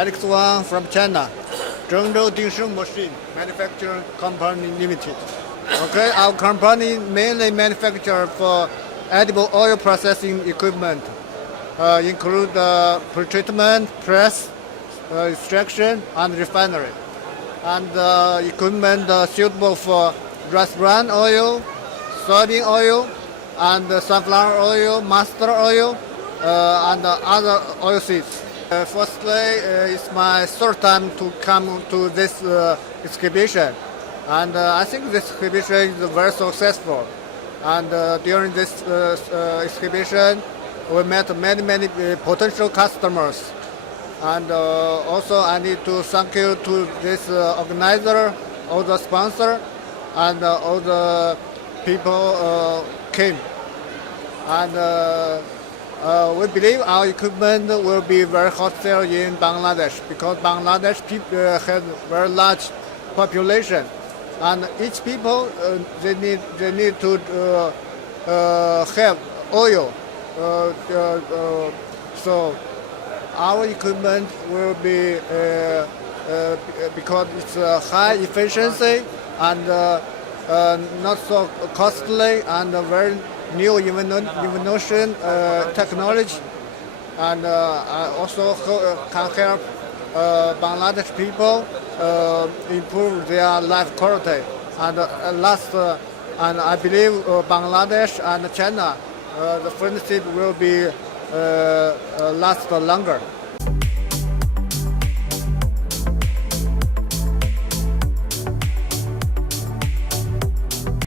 Alex Wang from China, Zhengzhou Dingsheng Machine Manufacturing Company Limited. Okay, our company mainly manufacture for edible oil processing equipment, include pretreatment, press, extraction, and refinery, and equipment suitable for rice-bran oil, soybean oil, and sunflower oil, mustard oil, and other oil seeds. Firstly, it's my third time to come to this exhibition, and I think this exhibition is very successful. And during this exhibition, we met many potential customers. And also, I need to thank you to this organizer, all the sponsor, and all the people came. And we believe our equipment will be very hot sale in Bangladesh because Bangladesh people has very large population, and each people they need to have oil. So our equipment will be because it's high efficiency and not so costly and very new innovation technology, and I also can help Bangladesh people improve their life quality. And and I believe Bangladesh and China, the friendship will be last longer.